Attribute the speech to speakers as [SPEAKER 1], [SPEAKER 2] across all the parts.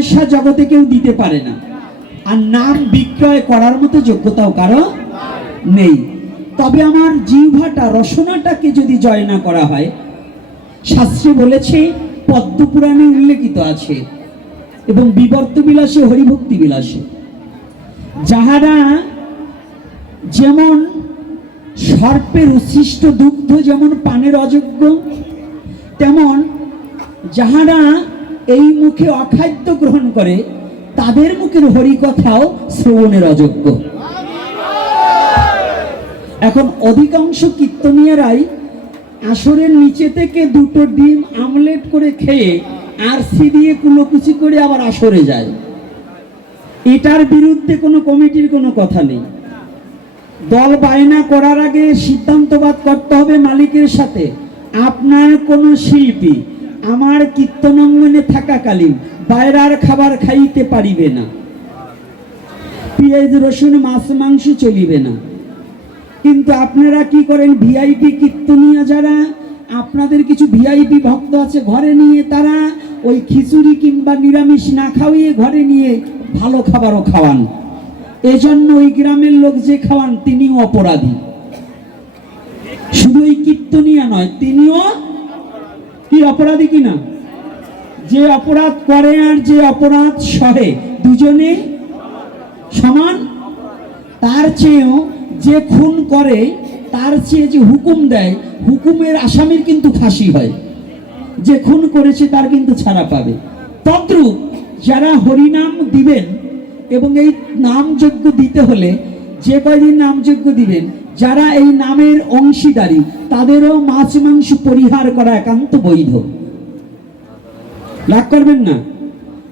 [SPEAKER 1] পয়সা জগতে কেউ দিতে পারে না। আর নাম বিক্রয় করার মতো যোগ্যতাও কারও নেই। তবে আমার জিহ্বাটা, রসনাটাকে যদি জয় না করা হয়, শাস্ত্রে বলেছে, পদ্মপুরাণে উল্লেখিত আছে এবং বিবর্ত বিলাসে হরিভক্তি বিলাসে যাহারা যেমন সর্পের উচ্ছিষ্ট দুগ্ধ যেমন পানের অযোগ্য, তেমন যাহারা এই মুখে অখাদ্য গ্রহণ করে, তাদের মুখের হরিকথাও শ্রবণের অযোগ্য। এখন অধিকাংশ কীর্তনিয়ারাই আসরের নিচে থেকে দুটো ডিম আমলেট করে খেয়ে আরসি দিয়ে কুলোকুচি করে আবার আসরে যায়। এটার বিরুদ্ধে কোনো কমিটির কোনো কথা নেই। দল বায়না করার আগে সিদ্ধান্তবাদ করতে হবে মালিকের সাথে। আপনার কোনো শিল্পী আমার কীর্তনাঙ্গনে থাকাকালীন বাইরার খাবার খাইতে পারিবে না। পেঁয়াজ, রসুন, মাছ, মাংস চলিবে না। কিন্তু আপনারা কি করেন? ভিআইপি কীর্তনিয়া যারা, আপনাদের কিছু ভিআইপি ভক্ত আছে ঘরে নিয়ে, তারা ওই খিচুড়ি কিংবা নিরামিষ না খাওয়িয়ে ঘরে নিয়ে ভালো খাবারও খাওয়ান। এজন্য ওই গ্রামের লোক যে খাওয়ান, তিনিও অপরাধী। শুধু ওই কীর্তনিয়া নয়, তিনিও কি অপরাধী কিনা? যে অপরাধ করে আর যে অপরাধ সহে, দুজনে সমান? তার চেয়েও যে খুন করে, তার চেয়ে যে হুকুম দেয়, হুকুমের আসামির কিন্তু ফাঁসি হয়। যে খুন করেছে, তার কিন্তু ছাড়া পাবে। তদ্রূপ যারা হরিনাম দিবেন এবং এই নামযজ্ঞ দিতে হলে, যে কয়দিন নামযজ্ঞ দিবেন? যারা এই নামের অংশীদারি, তাদেরও মাছ মাংস পরিহার করা একান্ত বৈধ। লাভ করবেন না।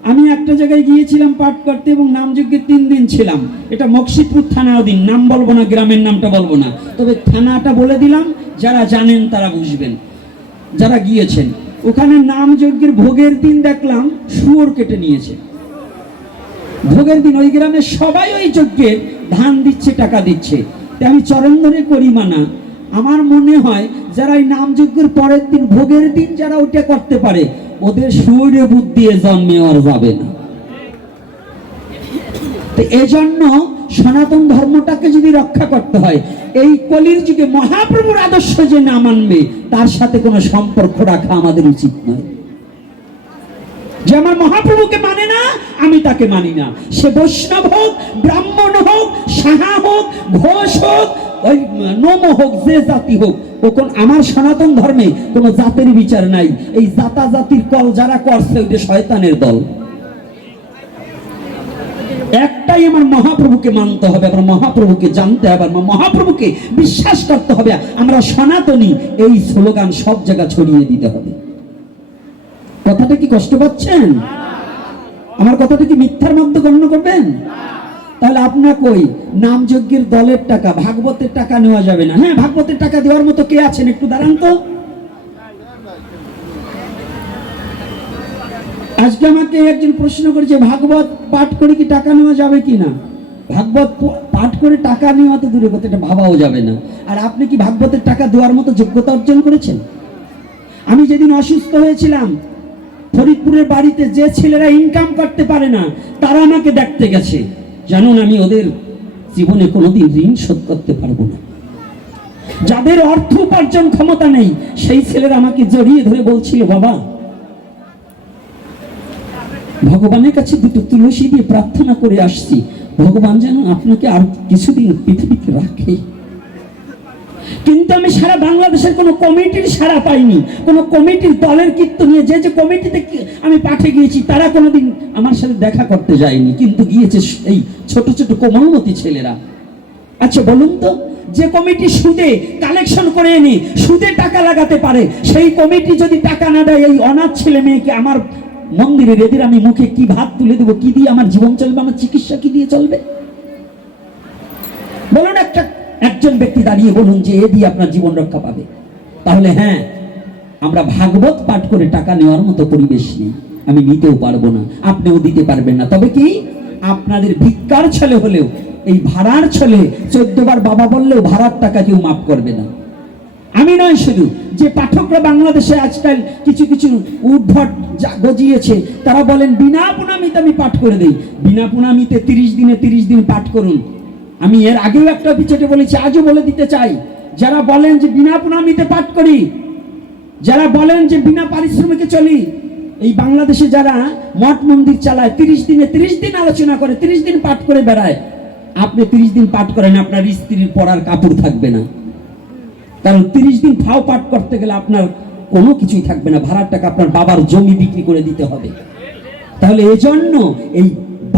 [SPEAKER 1] আমি একটা জায়গায় গিয়েছিলাম পাঠ করতে এবং নামযজ্ঞের তিন দিন ছিলাম। এটা মকসিদপুর থানা অধীন। নাম বলব না, গ্রামের নামটা বলব না। তবে থানাটা বলে দিলাম, যারা জানেন তারা বুঝবেন। যারা গিয়েছেন। ওখানে নামযজ্ঞের ভোগের দিন দেখলাম, শুয়োর কেটে নিয়েছে। ভোগের দিন ওই গ্রামে সবাই ওই যজ্ঞের ধান দিচ্ছে, টাকা দিচ্ছে। আমি চরণ ধরে করি মানা। আমার মনে হয় যারা এই নামযজ্ঞের পরের দিন, ভোগের দিন যারা ওটা করতে পারে, ওদের শরীরে বুদ্ধি এ জন্মে আর যাবে না। তো এজন্য সনাতন ধর্মটাকে যদি রক্ষা করতে হয়, এই কলির যুগে মহাপ্রভুর আদর্শ যে না মানবে, তার সাথে কোনো সম্পর্ক রাখা আমাদের উচিত নয়। যে আমার মহাপ্রভুকে মানে না, আমি তাকে মানি না। সে বৈষ্ণব হোক, ব্রাহ্মণ হোক, সাহা হোক, ঘোষ হোক, ওই নম হোক, যে জাতি হোক কোন আমার সনাতন ধর্মে কোনো জাতের বিচার নাই। এই জাতা জাতির কল যারা করছে ওইটা শয়তানের দল। একটাই আমার মহাপ্রভুকে মানতে হবে, আমার মহাপ্রভুকে জানতে হবে, আমার মহাপ্রভুকে বিশ্বাস করতে হবে। আমরা সনাতনী, এই স্লোগান সব জায়গা ছড়িয়ে দিতে হবে। কথাটা কি কষ্ট পাচ্ছেন? আমার কথাটা কি মিথ্যার মধ্যে গণ্য করবেন? তাহলে আপনার কই? নাম যজ্ঞের দলের টাকা, ভাগবতের টাকা নেওয়া যাবে না। হ্যাঁ ভাগবতের টাকা দেওয়ার মতো কে আছেন একটু দাঁড়ান তো। আজকে আমাকে একজন প্রশ্ন করেছে ভাগবত পাঠ করে কি টাকা নেওয়া যাবে কি না? ভাগবত পাঠ করে টাকা নেওয়া তো দূরে কথা ভাবাও যাবে না। আর আপনি কি ভাগবতের টাকা দেওয়ার মতো যোগ্যতা অর্জন করেছেন? আমি যেদিন অসুস্থ হয়েছিলাম ফরিদপুরের বাড়িতে যে ছেলেরা ইনকাম করতে পারে না, তারা আমাকে দেখতে গেছে। জানুন আমি ওদের জীবনে কোনোদিন ঋণ শোধ করতে পারব না। যাদের অর্থ উপার্জন ক্ষমতা নেই, সেই ছেলেরা আমাকে জড়িয়ে ধরে বলছিল, বাবা, ভগবানের কাছে দুটো তুলসী দিয়ে প্রার্থনা করে আসছি। ভগবান যেন আপনাকে আর কিছুদিন পৃথিবীতে রাখে। কিন্তু আমি সারা বাংলাদেশের কোনো কমিটির সাড়া পাইনি। কোনো কমিটির দলের কীর্তন নিয়ে যে যে কমিটিতে আমি পাঠে গিয়েছি, তারা কোনোদিন আমার সাথে দেখা করতে যায়নি। কিন্তু গিয়েছে এই ছোট ছোট কোমলমতি ছেলেরা। আচ্ছা বলুন তো, যে কমিটি সুদে কালেকশন করে এনে, সুদে টাকা লাগাতে পারে, সেই কমিটি যদি টাকা না দেয়, এই অনাথ ছেলে মেয়েকে আমার মন্দিরে এদের আমি মুখে কি ভাত তুলে দেবো, কি দিয়ে আমার জীবন চলবে, আমার চিকিৎসা কি দিয়ে চলবে? একজন ব্যক্তি দাঁড়িয়ে বলুন যে এ দিয়ে আপনার জীবন রক্ষা পাবে। তাহলে হ্যাঁ আমরা ভাগবত পাঠ করে টাকা নেওয়ার মতো পরিবেশ নেই। আমি নিতেও পারব না, আপনিও দিতে পারবেন না। তবে কি? আপনাদের ভিক্ষার ছলে হলেও, এই ভাড়ার ছলে চোদ্দ বার বাবা বললেও ভাড়ার টাকা কেউ মাফ করবে না। আমি নয় শুধু, যে পাঠকরা বাংলাদেশে আজকাল কিছু কিছু উদ্ভট গজিয়েছে, তারা বলেন, বিনা পুনামিতে আমি পাঠ করে দেই। বিনা পুনামিতে তিরিশ দিনে তিরিশ দিন পাঠ করুন। আমি এর আগেও একটা পিছনে বলেছি, আজও বলে দিতে চাই। যারা বলেন যে বিনা পুনামিতে পাঠ করি, যারা বলেন যে বিনা পারিশ্রমিকে চলি, এই বাংলাদেশে যারা মঠ মন্দির চালায়, তিরিশ দিনে তিরিশ দিন আলোচনা করে, তিরিশ দিন পাঠ করে বেড়ায়, আপনি তিরিশ দিন পাঠ করেন, আপনার স্ত্রীর পড়ার কাপড় থাকবে না। কারণ তিরিশ দিন ফাও পাঠ করতে গেলে আপনার কোনো কিছুই থাকবে না, ভাড়ার টাকা আপনার বাবার জমি বিক্রি করে দিতে হবে। তাহলে এজন্য এই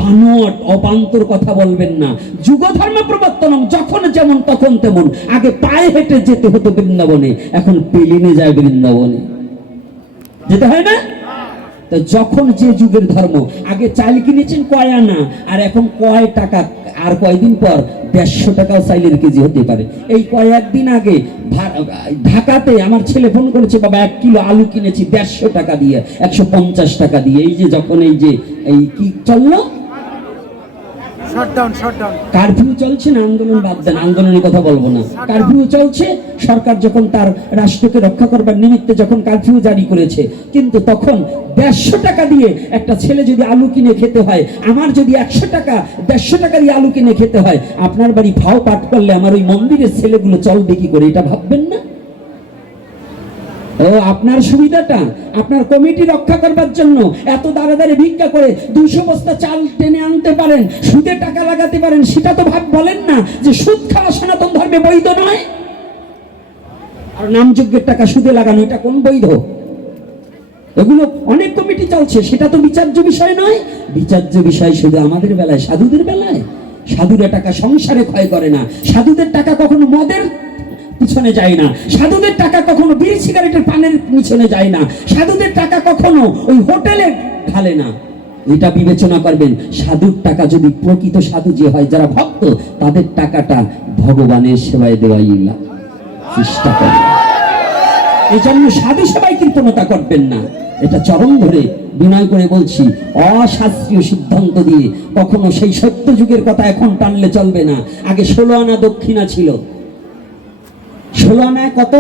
[SPEAKER 1] বানোয়াট, অবান্তর কথা বলবেন না। যুগ ধর্ম প্রবর্তনম, যখন যেমন তখন তেমন। আগে পায়ে হেঁটে যেতে হতো বৃন্দাবনে, এখন পেলিনে যায় বৃন্দাবনে। যেতে হয় না? যখন যে যুগের ধর্ম, আগে চাল কিনেছেন কয় আনা, আর এখন কয় টাকা, আর কয়দিন পর দেড়শো টাকাও চাইলের কেজি হতে পারে। এই কয়েকদিন আগে ঢাকাতে আমার ছেলে ফোন করেছে, বাবা, এক কিলো আলু কিনেছি দেড়শো টাকা দিয়ে, একশো পঞ্চাশ টাকা দিয়ে। এই যে যখন এই যে, এই কি চলল? কারফিউ চলছে না? আন্দোলন বাদ দেন আন্দোলনের কথা বলব না। কারফিউ চলছে সরকার যখন তার রাষ্ট্রকে রক্ষা করবার নিমিত্তে যখন কারফিউ জারি করেছে কিন্তু তখন দেড়শো টাকা দিয়ে একটা ছেলে যদি আলু কিনে খেতে হয় আমার যদি একশো টাকা দেড়শো টাকা দিয়ে আলু কিনে খেতে হয় আপনার বাড়ি ভাও পাঠ করলে আমার ওই মন্দিরের ছেলেগুলো চলবে কি করে? এটা ভাববেন না? আপনার সুবিধাটা? আপনার কমিটি রক্ষা করবার জন্য এত দাঁড়ে দাঁড়ে ভিক্ষা করে দুশো বস্তা চাল টেনে আনতে পারেন, সুদে টাকা লাগাতে পারেন, সেটা তো ভাব বলেন না যে সুদ খাওয়া সনাতন ধর্মে বৈধ নয়? আর নামযজ্ঞের টাকা সুদে লাগানো, এটা কোন বৈধ? এগুলো অনেক কমিটি চলছে, সেটা তো বিচার্য বিষয় নয়। বিচার্য বিষয় শুধু আমাদের বেলায়, সাধুদের বেলায়। সাধুরা টাকা সংসারে ক্ষয় করে না। সাধুদের টাকা কখনো মদের পিছনে যায় না। সাধুদের টাকা কখনো বিড়ি সিগারেটের পানের পিছনে যায় না। সাধুদের টাকা কখনো ওই হোটেলে ঢালে না। এটা বিবেচনা করবেন, সাধুর টাকা যদি প্রকৃত সাধু যে হয়, যারা ভক্ত, তাদের টাকাটা ভগবানের সেবায় দেওয়াই না চেষ্টা করে এই জন্য সাধু সবাই কৃপণতা করবেন না। এটা চরম ধরে বিনয় করে বলছি, অশাস্ত্রীয় সিদ্ধান্ত দিয়ে কখনো সেই সত্য যুগের কথা এখন টানলে চলবে না। আগে ষোলো আনা দক্ষিণা ছিল। ষোলো আনায় কত?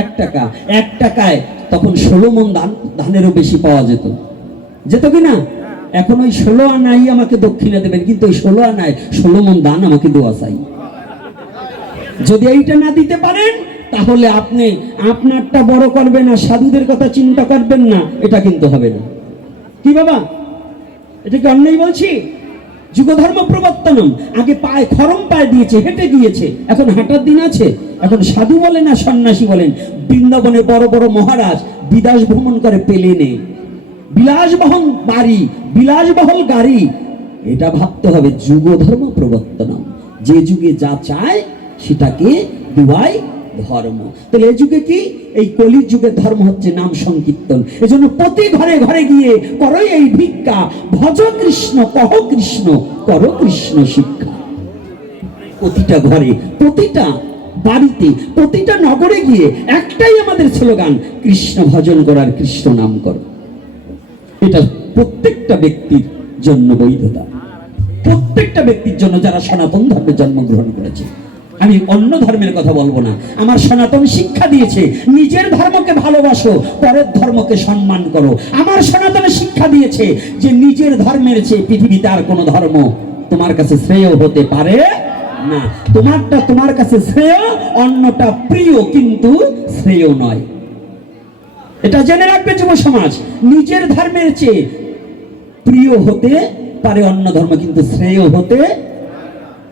[SPEAKER 1] এক টাকা। এক টাকায় তখন ষোলো মন ধান ধানেরও বেশি পাওয়া যেত। যেত কি না? এখন ওই ষোলো আনাই আমাকে দক্ষিণা দেবেন, কিন্তু ওই ষোলো আনায় ষোলো মন ধান আমাকে দেওয়া চাই। যদি এইটা না দিতে পারেন, তাহলে আপনি আপনারটা বড় করবেন না সাধুদের কথা চিন্তা করবেন না, এটা কিন্তু হবে না। কি বাবা? এটা কি অন্যায় বলছি? যুগধর্ম প্রবর্তনম। আগে পায়ে খরম পায়ে দিয়েছে, হেঁটে গিয়েছে। এখন হাঁটার দিন আছে। এখন সাধু বলেন না সন্ন্যাসী বলেন, বৃন্দাবনে বড় বড় মহারাজ বিদাস ভ্রমণ করে পেলে নেই বিলাসবহন বাড়ি, বিলাসবহল গাড়ি। এটা ভাবতে হবে যুগধর্ম প্রবর্তনম। যে যুগে যা চায়, সেটাকে দেওয়াই ধর্ম। তাহলে এই যুগে কি? এই কলির যুগের ধর্ম হচ্ছে নাম সংকীর্তন। এজন্য প্রতি ঘরে ঘরে গিয়ে করো এই ভিক্ষা। ভজ কৃষ্ণ, কহ কৃষ্ণ, করো কৃষ্ণ শিক্ষা। প্রতিটা ঘরে, প্রতিটা বাড়িতে, প্রতিটা নগরে গিয়ে একটাই আমাদের স্লোগান, কৃষ্ণ ভজন করার কৃষ্ণ নাম করো। এটা প্রত্যেকটা ব্যক্তির জন্য বৈধতা। প্রত্যেকটা ব্যক্তির জন্য যারা সনাতন ধর্মে জন্মগ্রহণ করেছে। আমি অন্য ধর্মের কথা বলব না। আমার সনাতন শিক্ষা দিয়েছে, নিজের ধর্মকে ভালোবাসো, পরের ধর্মকে সম্মান করো। আমার সনাতন শিক্ষা দিয়েছে যে নিজের ধর্মের চেয়ে পৃথিবীতে আর কোনো ধর্ম তোমার কাছে শ্রেয় হতে পারে না। তোমারটা তোমার কাছে শ্রেয়, অন্যটা প্রিয় কিন্তু শ্রেয় নয়। এটা জেনে রাখবে যুব সমাজ, নিজের ধর্মের চেয়ে প্রিয় হতে পারে অন্য ধর্ম কিন্তু শ্রেয় হতে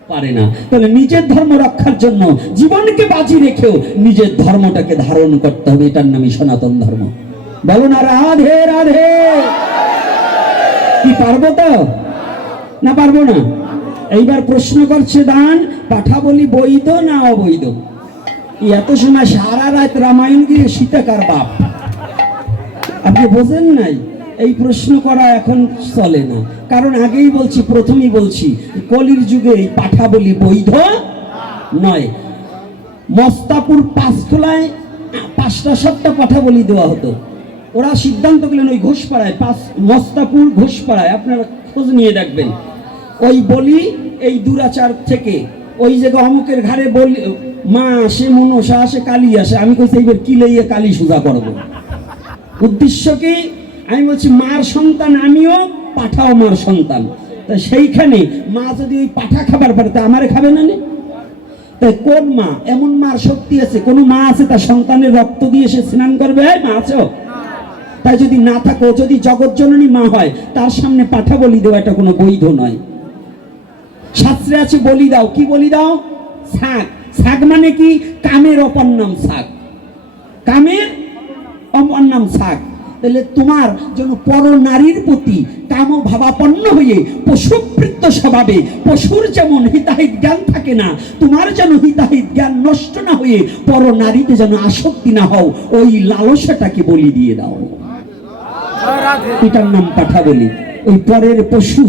[SPEAKER 1] পারে না। তাহলে নিজের ধর্ম রক্ষার জন্য জীবনকে বাজি রেখেও নিজের ধর্মটাকে ধারণ করতে হবে। এটার নামই সনাতন ধর্ম। বলো না, রাধে রাধে। কি পারব তো? না পারব না? এইবার প্রশ্ন করছে দান, পাঠা বলি বৈধ না অবৈধ? এত সময় সারা রাত রামায়ণ গিয়ে সীতাকার বাপ। আপনি বোঝেন নাই? এই প্রশ্ন করা এখন চলে না। কারণ আগেই বলছি, প্রথমেই বলছি, কলির যুগে এই পাঠা বলি বৈধ নয়। মস্তাপুর পাঁচখোলায় পাঁচটা সাতটা পাঠা বলি দেওয়া হতো। ওরা সিদ্ধান্ত গেলেন ওই ঘোষপাড়ায়, পাঁচ, মস্তাপুর ঘোষপাড়ায়। আপনারা খোঁজ নিয়ে দেখবেন। ওই বলি এই দুরাচার থেকে, ওই যে অমুকের ঘাড়ে বলি, মা আসে, মনসা আসে, কালী আসে। আমি কইছি, এইবার কি লইয়ে কালী সোজা করব। উদ্দেশ্য কি? আমি বলছি, মার সন্তান আমিও, পাঠাও মার সন্তান। তা সেইখানে মা যদি ওই পাঠা খাবার পারে, তা আমারে খাবে না নে? তাই কোন মা? এমন মার শক্তি আছে, কোন মা আছে তার সন্তানের রক্ত দিয়ে সে স্নান করবে? মা আছো? তাই যদি না থাকো, যদি জগৎজননী মা হয়, তার সামনে পাঠা বলি দেওয়া এটা কোনো বৈধ নয়। শাস্ত্রে আছে, বলি দাও। কি বলি দাও? শাক। শাক মানে কি? কামের অপর নাম শাক। কামের অপর নাম শাক। তাহলে তোমার যেন পর নারীর প্রতি কাম ভাবাপন্ন হয়ে পশুবৃত্ত স্বভাবে পশুর যেমন হিতাহিত জ্ঞান থাকে না তোমার যেন হিতাহিত জ্ঞান নষ্ট না হয়ে পর নারীতে যেন আসক্তি না হও ওই লালসাটাকে বলি দিয়ে দাও। এটার নাম পাঠা বলি ওই পরের পশু